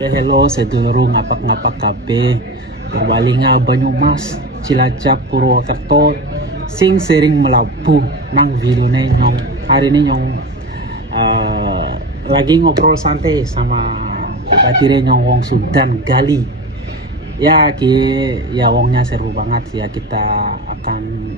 Oke, hello, sedulur ngapak-ngapak kabeh. Berbalik nga Banyumas, Cilacap, Purwokerto sing sering melabuh nang video nyong hari ini nyong lagi ngobrol santai sama batire nyong wong Sudan Gali. Ya wongnya seru banget ya, kita akan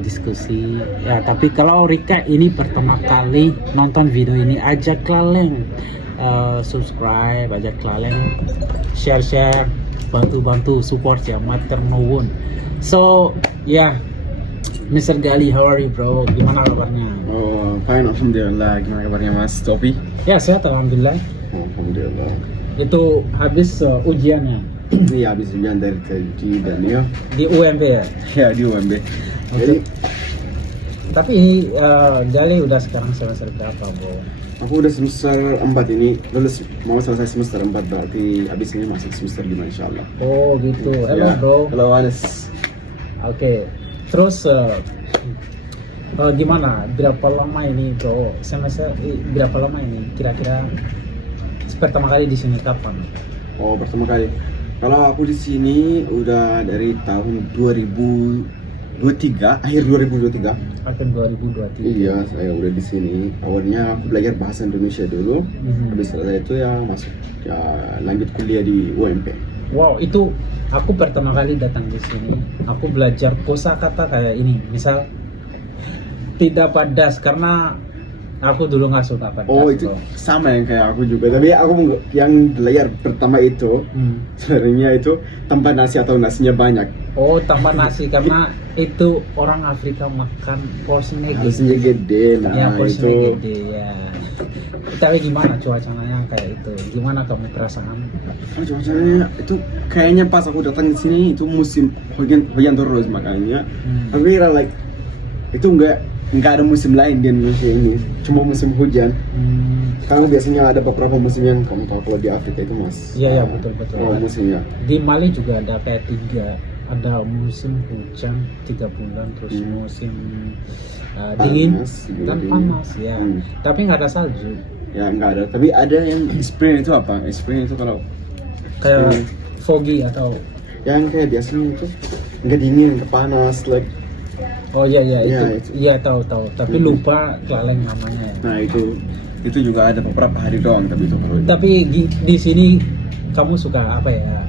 diskusi ya. Tapi kalau Rika ini pertama kali nonton video ini, ajak laleng subscribe, ajak laleng share, bantu support ya, mater nuwun. So ya, Mr. Gali, how are you bro? Gimana kabarnya? Oh, fine, alhamdulillah. Gimana kabarnya Mas Topi? Ya sehat alhamdulillah. Alhamdulillah. Itu habis ujiannya Iya, habis ujian dari TJ dan ya di UMB ya? Ya, di UMB. Oke. Jadi Tapi Gali udah sekarang semester berapa bro? aku udah semester 4 ini, lulus mau selesai semester 4, berarti habis ini masuk semester 5 insyaallah. Oh gitu, emang Ya, bro? Halo Anes. Oke, terus gimana? Berapa lama ini bro? Berapa lama ini? Kira-kira pertama kali di sini kapan? Oh, pertama kali. Kalau aku di sini udah dari tahun 2023, akhir 2023. Akhir 2023. Iya, saya udah di sini. Awalnya aku belajar bahasa Indonesia dulu. Habis selesai itu ya masuk ya lanjut kuliah di UMP. Wow, itu aku pertama kali datang di sini. Aku belajar kosakata kayak ini. Misal tidak padas, karena aku dulu nggak suka padas. Oh, itu bro. sama yang kayak aku juga. Tapi aku yang belajar pertama itu sebenarnya itu tanpa nasi atau nasinya banyak. Oh, tambah nasi karena itu orang Afrika makan porsinya Nasinya gede, nah ya, porsinya itu. gede ya. Tapi gimana cuacanya kayak itu? Gimana kamu perasaan? Cuacanya itu kayaknya pas aku datang di sini itu musim hujan terus, makanya aku kira like itu nggak ada musim lain di Indonesia ini, cuma musim hujan. Karena biasanya ada beberapa musim yang kamu tahu kalau di Afrika itu mas. Iya betul. Oh, musimnya. Di Mali juga ada kayak ada musim hujan 3 bulan, terus musim dingin dan panas ya. Tapi nggak ada salju. Ya nggak ada. Tapi ada yang spring itu apa? Spring itu kalau Kayak foggy atau yang kayak biasanya itu nggak dingin, nggak panas, like. oh iya Ya, itu. Iya tahu. Tapi lupa kelalen namanya. Nah itu juga ada beberapa hari doang, tapi itu kalau. Tapi di sini kamu suka apa ya?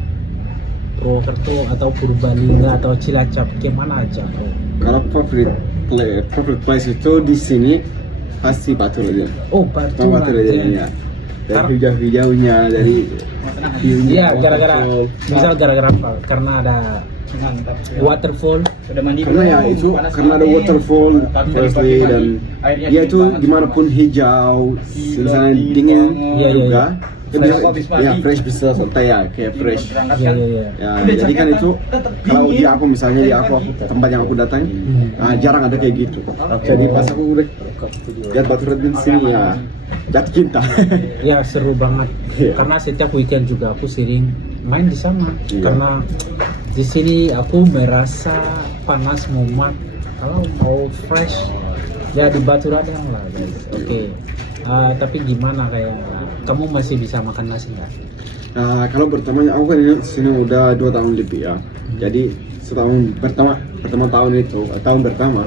Purwokerto atau Purbalingga atau Cilacap, gimana aja bro? Kalau favorite place itu di sini pasti Batu Raden. Oh, Batu Batu Raden ya. Dari hijau-hijaunya, dari view-nya. Iya, gara-gara apa? Karena ada waterfall. Karena ya itu karena ada waterfall firstly, dan ya itu dimanapun hijau, suasana dingin juga. Ya fresh, bisa santai ya, kayak fresh. Iya. Ya, jadi kan itu kalau di aku misalnya di aku tempat yang aku datang jarang ada kayak gitu. Jadi pas aku udah lihat Batu Raden di sini ya jatuh cinta. Ya seru banget. Iya. Karena setiap weekend juga aku sering main di sana. Iya. Karena di sini aku merasa panas mumat. Kalau mau fresh ya di Batu Raden lah guys. Oke. Tapi gimana kayak kamu masih bisa makan nasi nggak? Nah, kalau pertamanya aku kan di sini udah 2 tahun lebih ya. Jadi setahun pertama tahun itu tahun pertama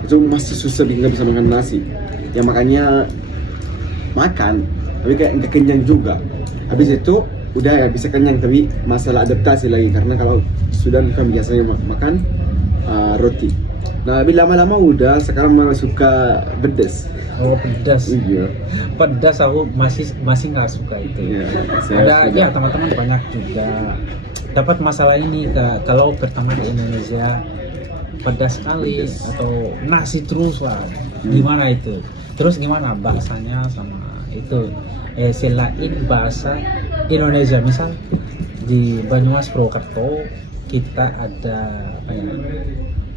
itu masih susah nggak bisa makan nasi. Ya makanya makan, tapi kayak nggak kenyang juga. Habis itu udah ya bisa kenyang, tapi masalah adaptasi lagi karena kalau sudah kan biasanya makan roti. Nah, tapi lama-lama udah sekarang malah suka pedas. Oh pedas. Iya. Pedas aku masih nggak suka itu. Iya, Ada ya teman-teman banyak juga dapat masalah ini kalau pertama di Indonesia pedas sekali atau nasi terus lah. Gimana itu? Terus gimana bahasanya sama itu? Selain bahasa Indonesia, misal di Banyumas Purwokerto kita ada apa ya?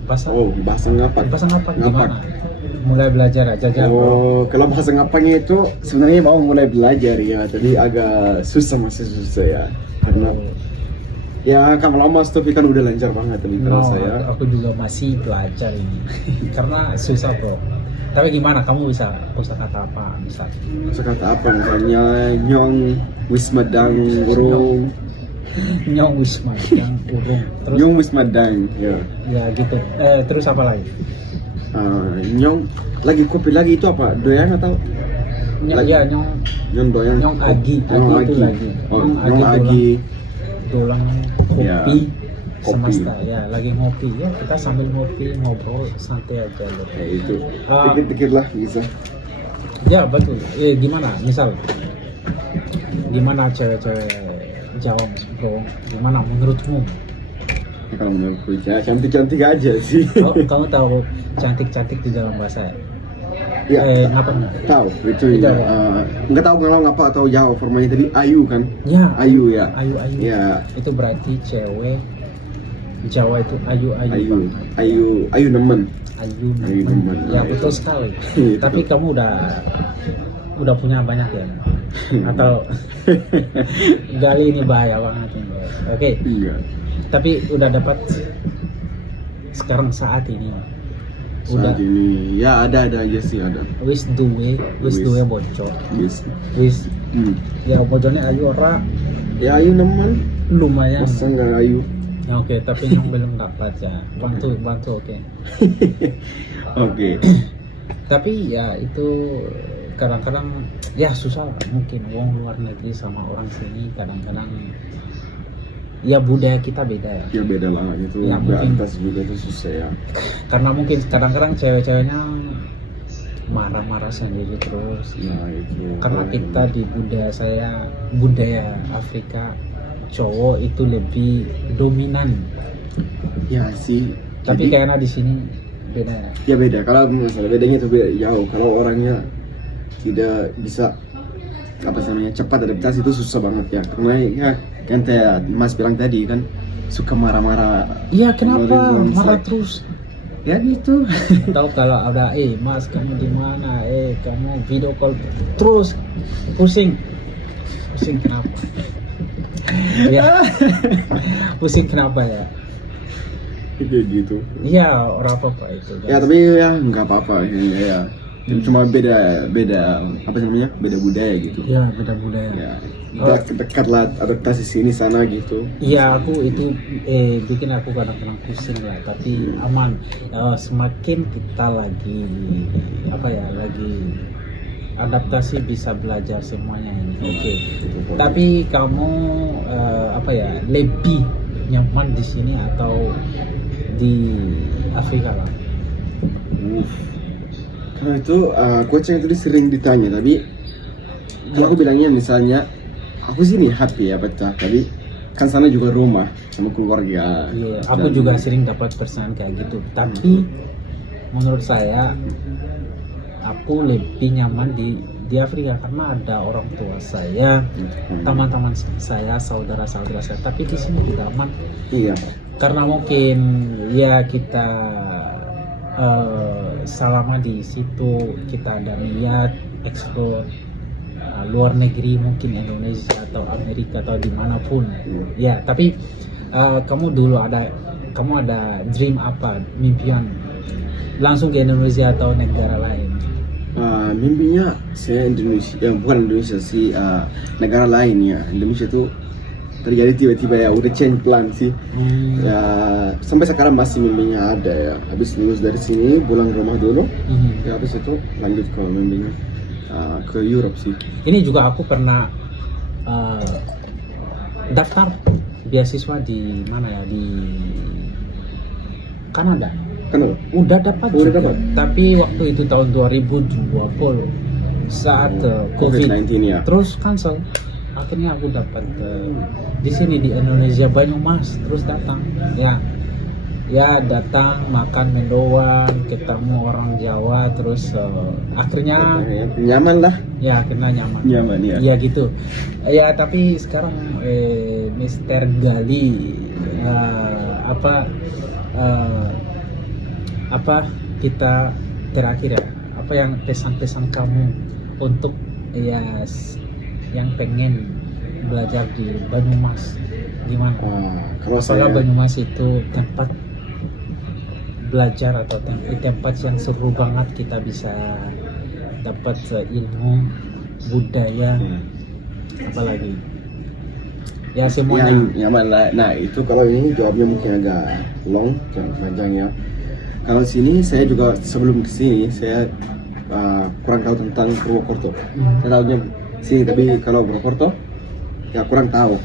Bahasa ngapak. Bahasa ngapak gimana? Mulai belajar aja bro. Kalau bahasa ngapaknya itu sebenarnya mau mulai belajar ya, tapi agak masih susah ya. Karena ya kamu lama tapi kan udah lancar banget, tapi kalau saya aku juga masih belajar ini. Karena susah bro. Tapi gimana kamu bisa kosakata apa misal? Kata apa misalnya nyong, wismadang, urung, Nyong Wisma yang urung. Terus nyong wismadang, ya. ya gitu. Terus apa lagi? Nyong lagi kopi lagi itu apa? Doyan atau Nyong ya nyong nyong doyan? nyong agi itu lagi. Oh, nyong agi. Tulang Ya, kopi kopi. semesta ya lagi ngopi ya kita sambil ngopi ngobrol santai aja loh. Ya itu. Ah. Pikir-pikir lah bisa. Ya betul. Gimana? Misal gimana cewek-cewek Jawa bro? Gimana menurutmu? Ya, kalau menurutku ya cantik-cantik aja sih. Kamu tahu cantik-cantik di dalam bahasa? Ya, Ngapa? tahu itu Tidak, ya. Nggak tahu kalau ngapa atau Jawa formanya tadi ayu kan? Ya. Ayu ya. Ayu. Ya, Itu berarti cewek Jawa itu ayu. ayu nemen. Ayu. Ayu nemen. Ya betul sekali. Itu. Tapi kamu udah punya banyak ya? Atau gali ini bahaya banget ini. Oke. Iya. Tapi udah dapat sekarang saat ini. Udah Saat ini ya ada aja sih ada. wis duwe bocor. Yes. Wis ya bocornya ayu ora Ya ayu nemen. lumayan. Masa nggak ayu? Ya, oke, tapi yang belum dapat ya. Bantu oke. Oke. Tapi ya itu kadang-kadang ya susah lah. Mungkin uang luar negeri sama orang sini kadang-kadang ya budaya kita beda ya. Ya beda lah itu. Ya, mungkin. Berantas juga itu susah ya. Karena mungkin kadang-kadang cewek-ceweknya marah-marah sendiri terus. Nah itu. Karena kita di budaya Afrika cowok itu lebih dominan. Ya sih. Tapi Jadi, karena di sini beda ya. ya beda. Kalau masalah bedanya itu beda jauh. Kalau orangnya tidak bisa apa namanya cepat adaptasi itu susah banget ya. Karena ya kan kayak Mas bilang tadi kan suka marah-marah. Iya, kenapa Ngeluarin marah flag. terus? Ya gitu. Tahu kalau ada Mas kamu di mana? Kamu video call terus pusing kenapa? Ya. Pusing kenapa ya? Kayak gitu. Iya, orang apa itu. Ya tapi ya nggak apa-apa ya. Cuma beda apa sih namanya? Beda budaya gitu. Ya, beda budaya. Ya. Dekat lah adaptasi sini sana gitu. Iya, aku itu bikin aku kadang-kadang pusing lah, tapi aman. Semakin kita lagi adaptasi bisa belajar semuanya ini. Oke. Tapi kamu lebih nyaman di sini atau di Afrika lah? Karena itu coaching itu sering ditanya, tapi kalau aku bilangnya misalnya aku sini happy ya betah, tapi kan sana juga rumah sama keluarga. Iya, aku juga sering dapat pertanyaan kayak gitu. Tapi menurut saya aku lebih nyaman di Afrika karena ada orang tua saya, teman-teman saya, saudara-saudara saya. Tapi di sini juga aman. Iya. Karena mungkin ya kita selama di situ kita ada niat explore luar negeri, mungkin Indonesia atau Amerika atau dimanapun. Ya, tapi kamu ada dream apa, mimpian langsung ke Indonesia atau negara lain? Mimpinya saya Indonesia, bukan Indonesia sih, negara lain ya. Indonesia tuh terjadi tiba-tiba ya udah change plan sih. Ya sampai sekarang masih mimpinya ada ya. Habis lulus dari sini pulang ke rumah dulu. Ya habis itu lanjut ke mimpinya ke Europe sih. Ini juga aku pernah daftar beasiswa di mana ya, di Kanada. Kenapa? Udah dapat Udah juga. dapat? Tapi waktu itu tahun 2020 saat COVID. COVID-19 ya. Terus cancel. Akhirnya aku dapat di sini di Indonesia Banyumas, terus datang. Ya datang makan mendoan, ketemu orang Jawa, terus akhirnya Nyaman lah. ya akhirnya nyaman. Nyaman ya. Iya gitu. Ya tapi sekarang Mister Gali apa kita terakhir ya, apa yang pesan-pesan kamu untuk yang pengen belajar di Banyumas gimana? Kalau Apakah saya Banyumas itu tempat belajar atau di tempat yang seru banget kita bisa dapat ilmu budaya apalagi ya semuanya. Nyaman lah. Nah itu kalau ini jawabnya mungkin agak long dan panjang ya. Kalau sini saya juga sebelum kesini saya kurang tahu tentang Purwokerto. Saya tahunya sini, tapi kalau Purwokerto ya kurang tahu.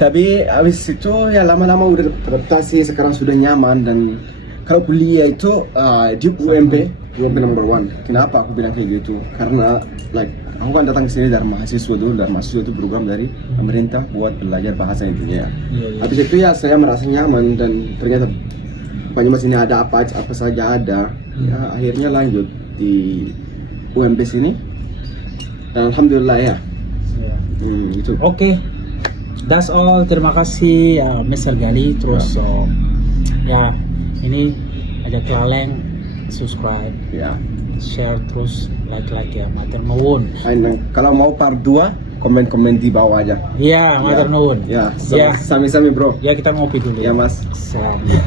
Tapi habis itu ya lama-lama udah adaptasi, sekarang sudah nyaman. Dan kalau kuliah itu di UMP number 1. Kenapa aku bilang kayak gitu? Karena like aku kan datang ke sini dari mahasiswa dulu, dari mahasiswa itu program dari pemerintah buat belajar bahasa intinya. Habis itu ya saya merasa nyaman dan ternyata Banyumas ini ada apa saja ada. Ya akhirnya lanjut di UMP sini dan alhamdulillah ya. Gitu. Oke. That's all. Terima kasih Mr. Gali. Terus ya ini ada kelaleng subscribe, share terus like ya. Matur nuwun. Kalau mau part 2 komen di bawah aja. Iya, matur nuwun. Ya, sami-sami bro. Ya kita ngopi dulu. Ya mas. Selamat.